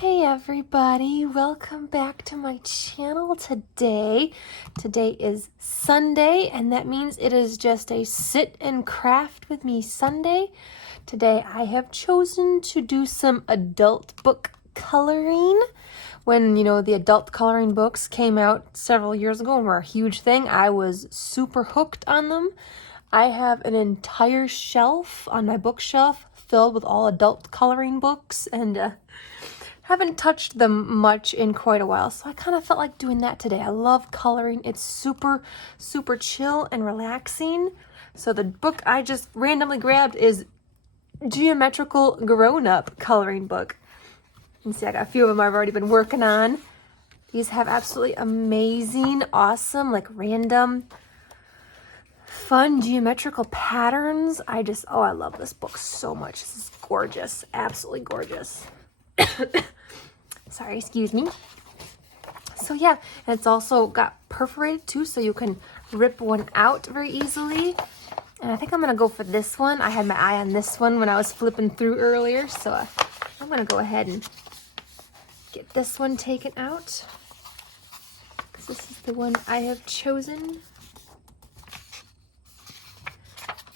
Hey everybody, welcome back to my channel today. Today is Sunday, and that means it is just a sit and craft with me Sunday. Today I have chosen to do some adult book coloring. When, the adult coloring books came out several years ago and were a huge thing, I was super hooked on them. I have an entire shelf on my bookshelf filled with all adult coloring books, and haven't touched them much in quite a while, so I kind of felt like doing that today. I love coloring. It's super, super chill and relaxing. So the book I just randomly grabbed is Geometrical Grown-Up Coloring Book. You can see I got a few of them I've already been working on. These have absolutely amazing, awesome, random, fun geometrical patterns. I love this book so much. This is gorgeous, absolutely gorgeous. Sorry, excuse me. So yeah, and it's also got perforated too, so you can rip one out very easily. And I think I'm gonna go for this one. I had my eye on this one when I was flipping through earlier, so I'm gonna go ahead and get this one taken out, because this is the one I have chosen.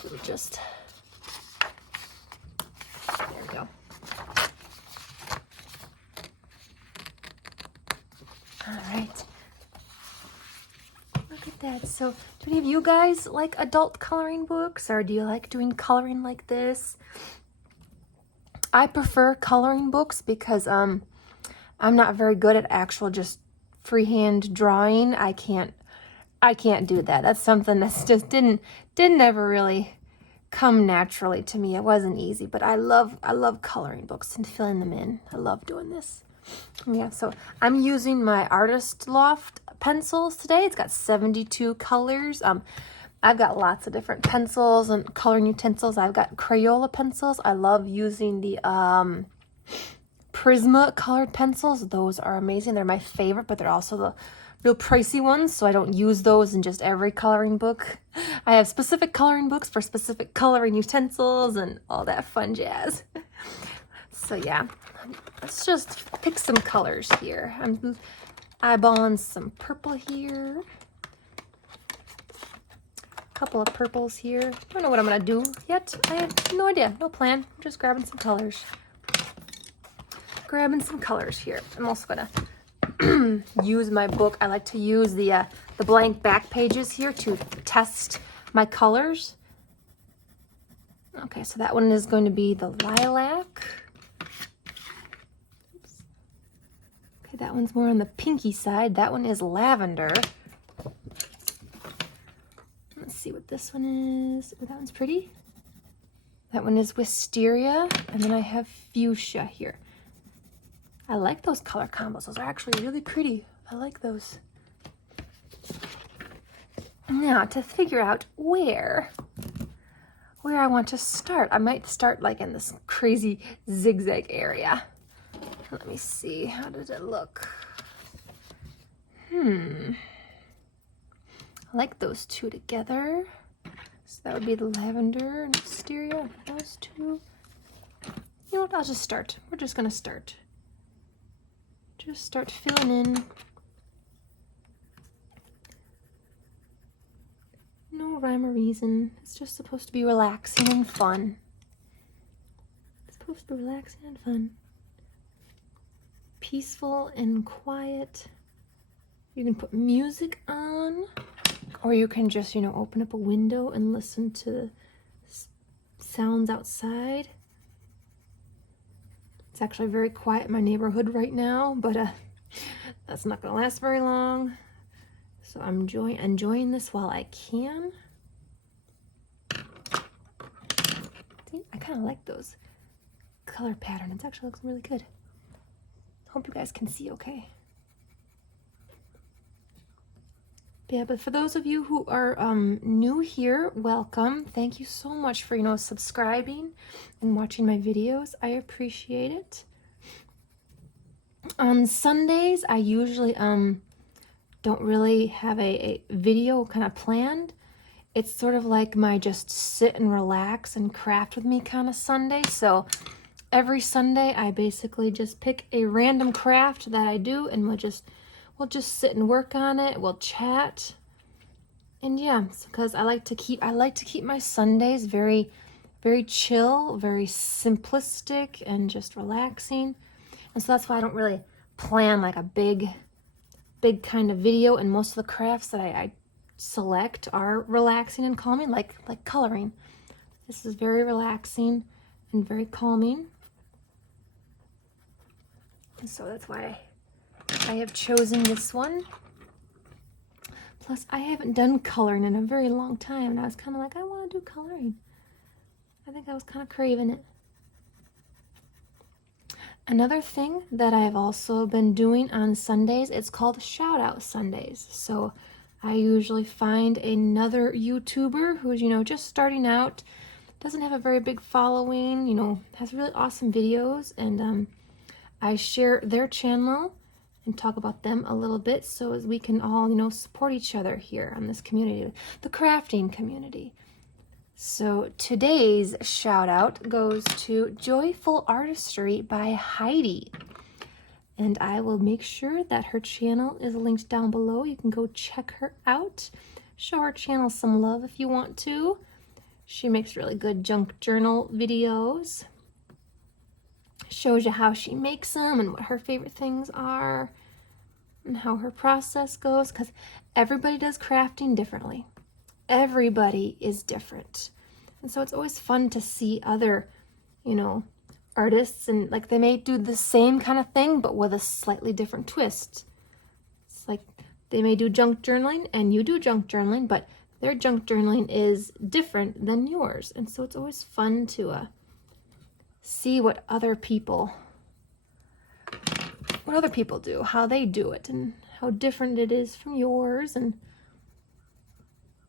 We'll just, there we go. All right. Look at that. So, do any of you guys like adult coloring books, or do you like doing coloring like this? I prefer coloring books because I'm not very good at actual just freehand drawing. I can't do that. That's something that's just didn't ever really come naturally to me. It wasn't easy, but I love coloring books and filling them in. I love doing this. Yeah, so I'm using my Artist Loft pencils today. It's got 72 colors. I've got lots of different pencils and coloring utensils. I've got Crayola pencils. I love using the Prisma colored pencils. Those are amazing. They're my favorite, but they're also the real pricey ones, so I don't use those in just every coloring book. I have specific coloring books for specific coloring utensils and all that fun jazz. So yeah, let's just pick some colors here. I'm eyeballing some purple here. A couple of purples here. Don't know what I'm gonna do yet. I have no idea, no plan. I'm just grabbing some colors. Here. I'm also gonna use my book. I like to use the blank back pages here to test my colors. Okay, so that one is going to be the lilac. Oops. Okay, that one's more on the pinky side. That one is lavender. Let's see what this one is. Oh, that one's pretty. That one is wisteria, and then I have fuchsia here. I like those color combos. Those are actually really pretty. I like those. Now, to figure out where I want to start. I might start in this crazy zigzag area. Let me see. How does it look? I like those two together. So that would be the lavender and wisteria. Those two. You know what? I'll just start. We're just going to start. Just start filling in. No rhyme or reason. It's just supposed to be relaxing and fun. It's supposed to be relaxing and fun. Peaceful and quiet. You can put music on, or you can just, open up a window and listen to the sounds outside. It's actually very quiet in my neighborhood right now, but that's not gonna last very long. So I'm enjoying this while I can. See, I kind of like those color patterns. It actually looks really good. Hope you guys can see okay. Yeah, but for those of you who are new here, welcome. Thank you so much for, subscribing and watching my videos. I appreciate it. On Sundays, I usually don't really have a video kind of planned. It's sort of like my just sit and relax and craft with me kind of Sunday. So every Sunday I basically just pick a random craft that I do, and we'll just sit and work on it. We'll chat. And yeah, because I like to keep my Sundays very, very chill, very simplistic, and just relaxing. And so that's why I don't really plan like a big kind of video. And most of the crafts that I select are relaxing and calming, like coloring. This is very relaxing and very calming. And so that's why I have chosen this one. Plus, I haven't done coloring in a very long time, and I was kind of like, I want to do coloring. I think I was kind of craving it. Another thing that I've also been doing on Sundays, it's called Shout Out Sundays. So I usually find another YouTuber who's, just starting out, doesn't have a very big following, has really awesome videos, and I share their channel and talk about them a little bit so as we can all, support each other here on this community, the crafting community. So today's shout out goes to Joyful Artistry by Heidi. And I will make sure that her channel is linked down below. You can go check her out. Show her channel some love if you want to. She makes really good junk journal videos. Shows you how she makes them and what her favorite things are and how her process goes, because everybody does crafting differently. Everybody is different. And so it's always fun to see other, artists, and like they may do the same kind of thing but with a slightly different twist. It's like they may do junk journaling and you do junk journaling, but their junk journaling is different than yours. And so it's always fun to see what other people do, how they do it, and how different it is from yours. And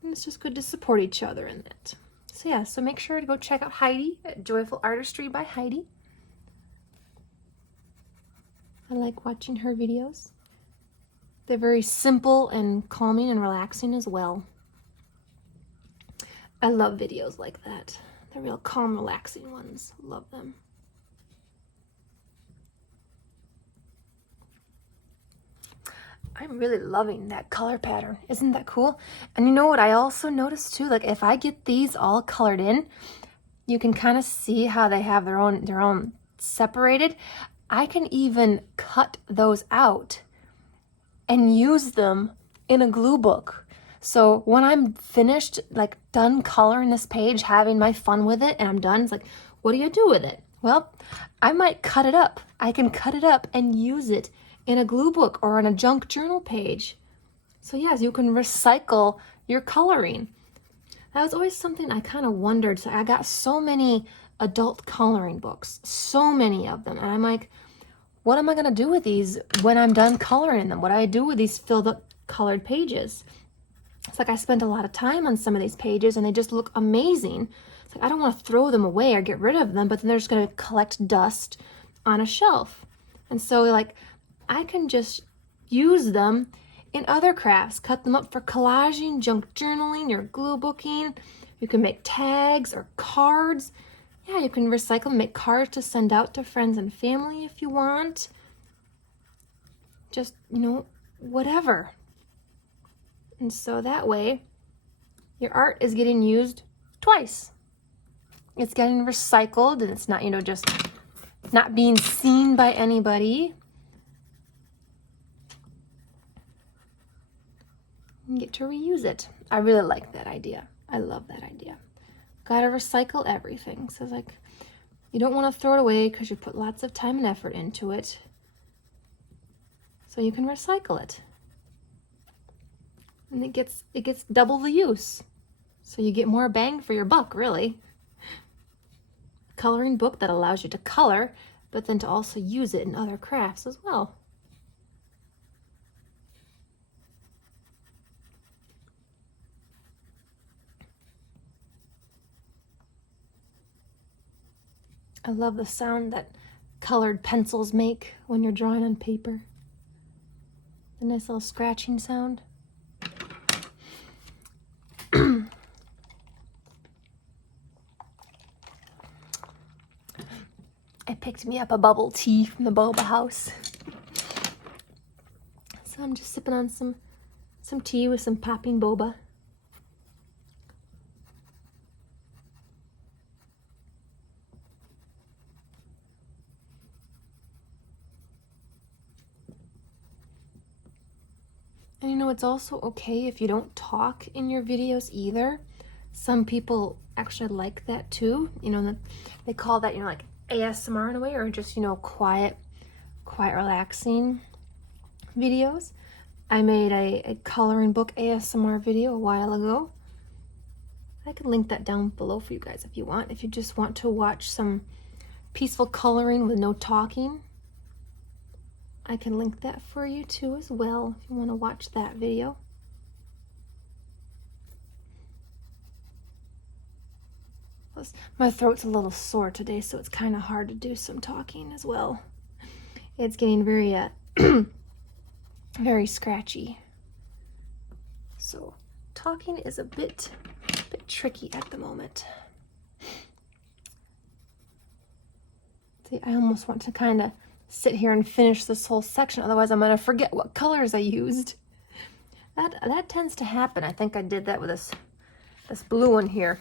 it's just good to support each other in that. So yeah, so make sure to go check out Heidi at Joyful Artistry by Heidi. I like watching her videos. They're very simple and calming and relaxing as well. I love videos like that. The real calm, relaxing ones. Love them. I'm really loving that color pattern. Isn't that cool? And you know what I also noticed too? Like if I get these all colored in, you can kind of see how they have their own separated. I can even cut those out and use them in a glue book. So when I'm finished, like done coloring this page, having my fun with it, and I'm done, it's like, what do you do with it? Well, I might cut it up. I can cut it up and use it in a glue book or on a junk journal page. So yes, you can recycle your coloring. That was always something I kind of wondered. So I got so many adult coloring books, so many of them. And I'm like, what am I going to do with these when I'm done coloring them? What do I do with these filled up colored pages? It's like I spent a lot of time on some of these pages and they just look amazing. It's like I don't want to throw them away or get rid of them, but then they're just going to collect dust on a shelf. And so like I can just use them in other crafts, cut them up for collaging, junk journaling, or glue booking. You can make tags or cards. Yeah, you can recycle and make cards to send out to friends and family if you want. Just, whatever. And so that way, your art is getting used twice. It's getting recycled, and it's not, just not being seen by anybody. You get to reuse it. I really like that idea. I love that idea. Gotta recycle everything. So it's like, you don't want to throw it away because you put lots of time and effort into it. So you can recycle it. And it gets double the use. So you get more bang for your buck, really. Coloring book that allows you to color, but then to also use it in other crafts as well. I love the sound that colored pencils make when you're drawing on paper. The nice little scratching sound. I picked me up a bubble tea from the boba house. So I'm just sipping on some tea with some popping boba. And you know, it's also okay if you don't talk in your videos either. Some people actually like that too. You know, they call that, you know, like ASMR in a way, or just, you know, quiet, relaxing videos. I made a coloring book ASMR video a while ago. I can link that down below for you guys if you want. If you just want to watch some peaceful coloring with no talking, I can link that for you too as well if you want to watch that video. Plus, my throat's a little sore today, so it's kind of hard to do some talking as well. It's getting very very scratchy. So talking is a bit tricky at the moment. See, I almost want to kind of sit here and finish this whole section, otherwise I'm going to forget what colors I used. That tends to happen. I think I did that with this blue one here.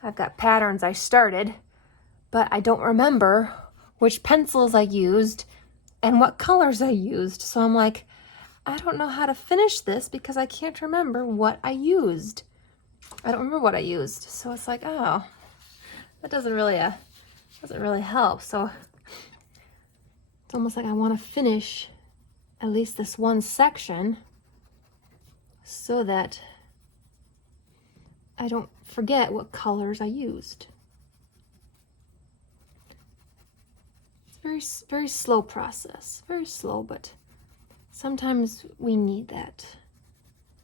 I've got patterns I started, but I don't remember which pencils I used and what colors I used. So I'm like, I don't know how to finish this because I can't remember what I used. I don't remember what I used. So it's like, oh, that doesn't really help. So it's almost like I want to finish at least this one section so that I don't forget what colors I used. It's very slow process, very slow, but sometimes we need that.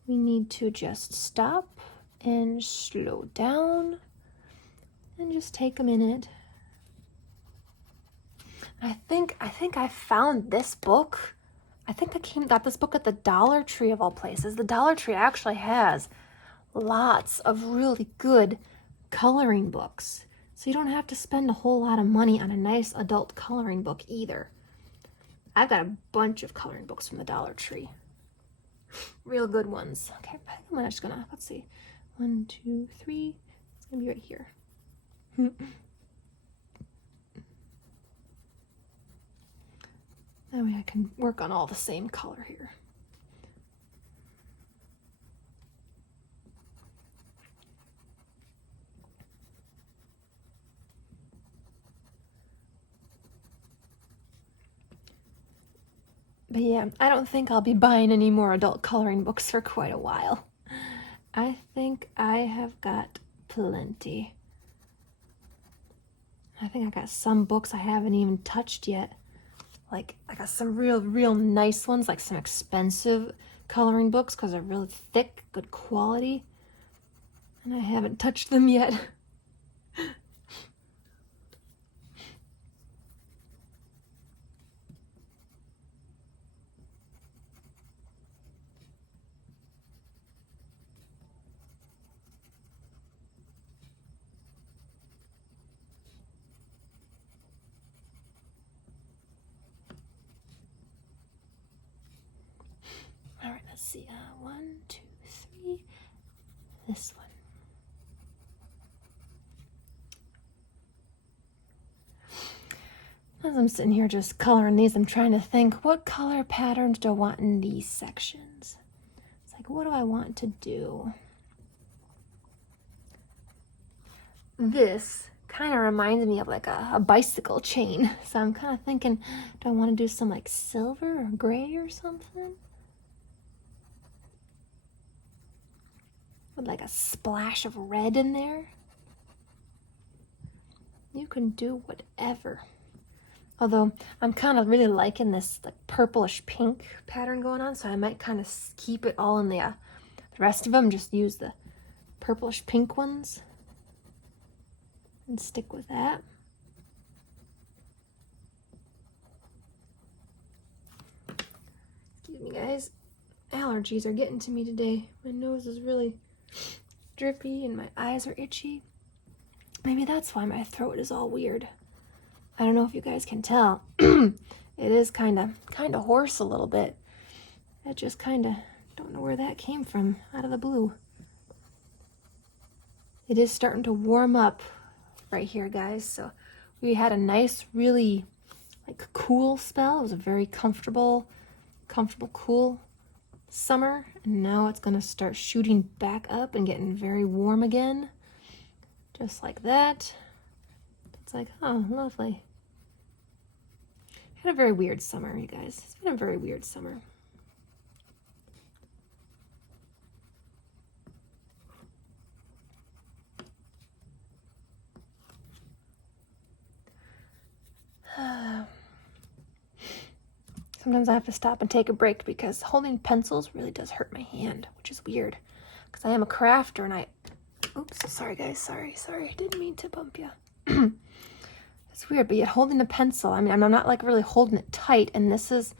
We need to just stop and slow down and just take a minute. I think I found this book. I think I got this book at the Dollar Tree of all places. The Dollar Tree actually has lots of really good coloring books. So you don't have to spend a whole lot of money on a nice adult coloring book either. I've got a bunch of coloring books from the Dollar Tree. Real good ones. Okay, I think I'm just gonna, let's see. 1, 2, 3. It's gonna be right here. That way I can work on all the same color here. But yeah, I don't think I'll be buying any more adult coloring books for quite a while. I think I have got plenty. I think I got some books I haven't even touched yet. Like, I got some real nice ones, like some expensive coloring books because they're really thick, good quality. And I haven't touched them yet. All right, let's see. 1, 2, 3. This one. As I'm sitting here just coloring these, I'm trying to think, what color patterns do I want in these sections? It's like, what do I want to do? This kind of reminds me of like a bicycle chain. So I'm kind of thinking, do I want to do some like silver or gray or something? With like a splash of red in there. You can do whatever. Although I'm kind of really liking this like purplish pink pattern going on, so I might kind of keep it all in the rest of them, just use the purplish pink ones and stick with that. Excuse me, guys. Allergies are getting to me today. My nose is really drippy and my eyes are itchy. Maybe that's why my throat is all weird. I don't know if you guys can tell. It is kind of hoarse a little bit. It just kind of, don't know where that came from out of the blue. It is starting to warm up right here, guys. So we had a nice, really like cool spell. It was a very comfortable, cool summer. And now it's gonna start shooting back up and getting very warm again. Just like that. It's like, oh, lovely. Had a very weird summer, you guys. It's been a very weird summer. Sometimes I have to stop and take a break because holding pencils really does hurt my hand, which is weird because I am a crafter and oops, sorry guys, sorry, didn't mean to bump you. It's weird, but yet holding a pencil, I mean, I'm not like really holding it tight, and this is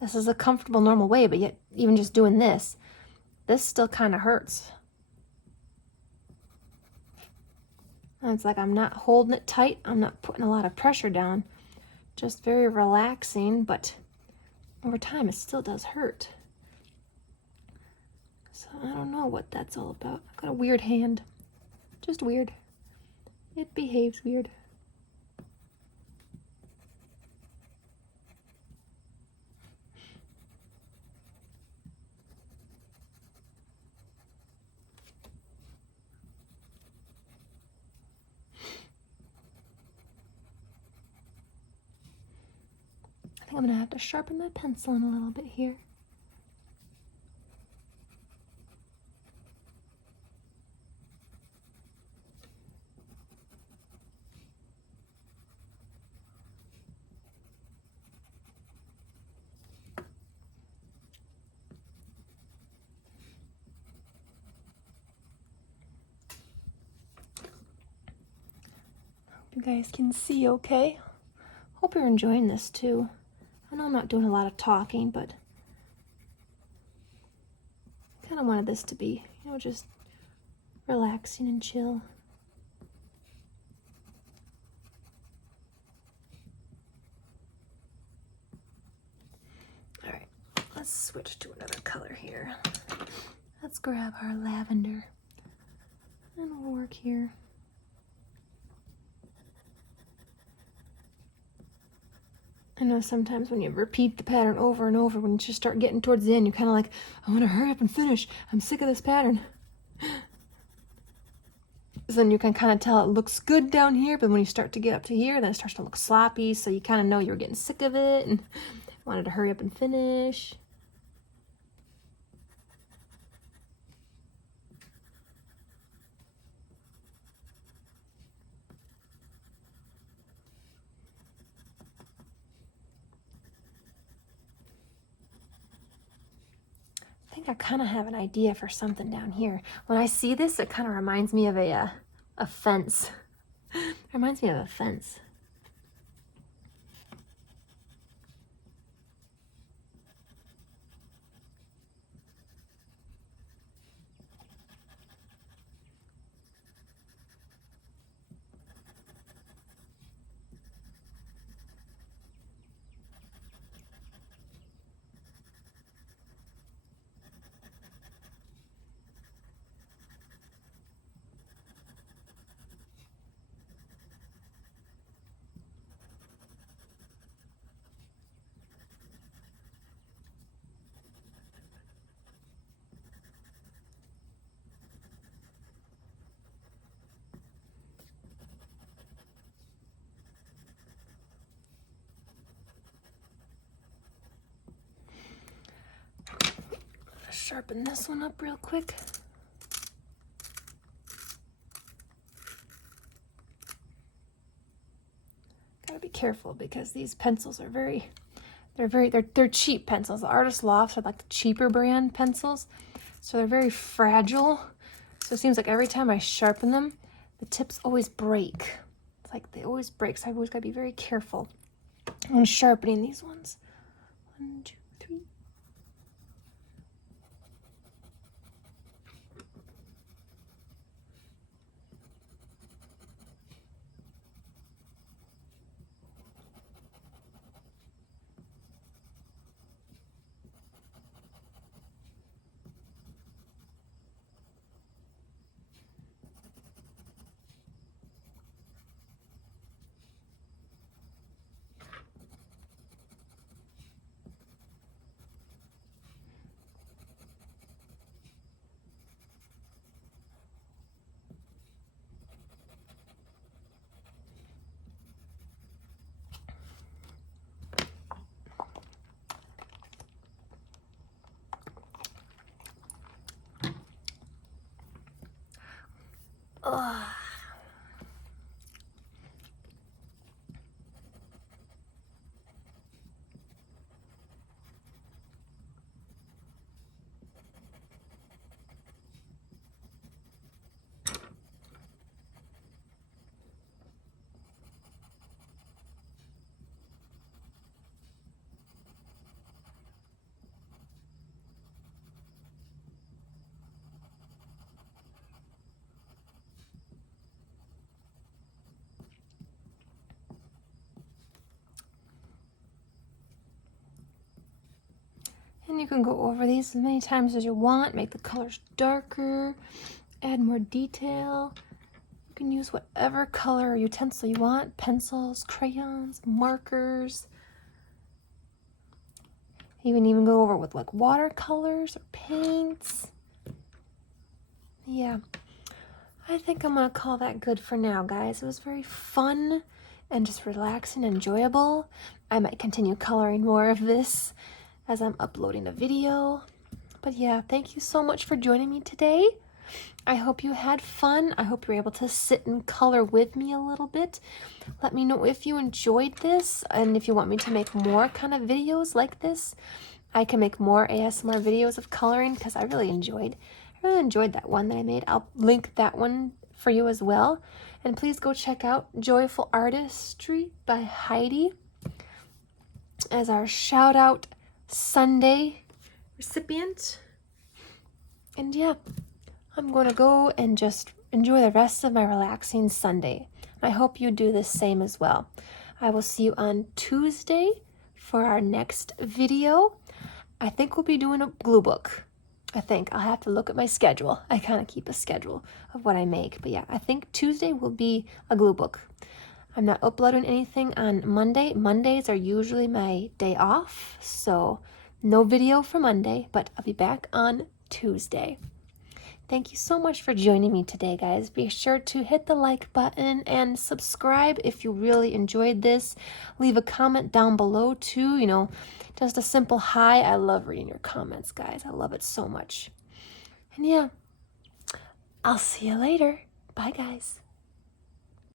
a comfortable, normal way, but yet even just doing this still kind of hurts. And it's like I'm not holding it tight, I'm not putting a lot of pressure down, just very relaxing, but over time it still does hurt. So I don't know what that's all about. I've got a weird hand, just weird. It behaves weird. I think I'm gonna have to sharpen my pencil in a little bit here. You guys can see okay. Hope you're enjoying this too. I know I'm not doing a lot of talking, but I kind of wanted this to be, just relaxing and chill. All right, let's switch to another color here. Let's grab our lavender and we'll work here. I know sometimes when you repeat the pattern over and over, when you just start getting towards the end, you're kind of like, I want to hurry up and finish. I'm sick of this pattern. So then you can kind of tell it looks good down here, but when you start to get up to here, then it starts to look sloppy, so you kind of know you're getting sick of it and wanted to hurry up and finish. I think I kind of have an idea for something down here. When I see this, it kind of reminds me of a fence. It reminds me of a fence. Sharpen this one up real quick. Gotta be careful because these pencils are they're cheap pencils. The Artist Lofts are like the cheaper brand pencils, so they're very fragile. So it seems like every time I sharpen them, the tips always break. It's like they always break, so I've always got to be very careful when sharpening these ones. 1, 2, 3. you can go over these as many times as you want, make the colors darker, add more detail. You can use whatever color or utensil you want, pencils, crayons, markers. You can even go over with like watercolors or paints. Yeah, I think I'm gonna call that good for now, guys. It was very fun and just relaxing, enjoyable. I might continue coloring more of this as I'm uploading a video. But yeah, thank you so much for joining me today. I hope you had fun. I hope you're able to sit and color with me a little bit. Let me know if you enjoyed this and if you want me to make more kind of videos like this. I can make more ASMR videos of coloring because I really enjoyed that one that I made. I'll link that one for you as well. And please go check out Joyful Artistry by Heidi as our shout out Sunday recipient. And yeah, I'm going to go and just enjoy the rest of my relaxing Sunday. I hope you do the same as well. I will see you on Tuesday for our next video. I think we'll be doing a glue book. I think I'll have to look at my schedule. I kind of keep a schedule of what I make. But yeah, I think Tuesday will be a glue book. I'm not uploading anything on Monday. Mondays are usually my day off. So no video for Monday, but I'll be back on Tuesday. Thank you so much for joining me today, guys. Be sure to hit the like button and subscribe if you really enjoyed this. Leave a comment down below too, just a simple hi. I love reading your comments, guys. I love it so much. And yeah, I'll see you later. Bye, guys.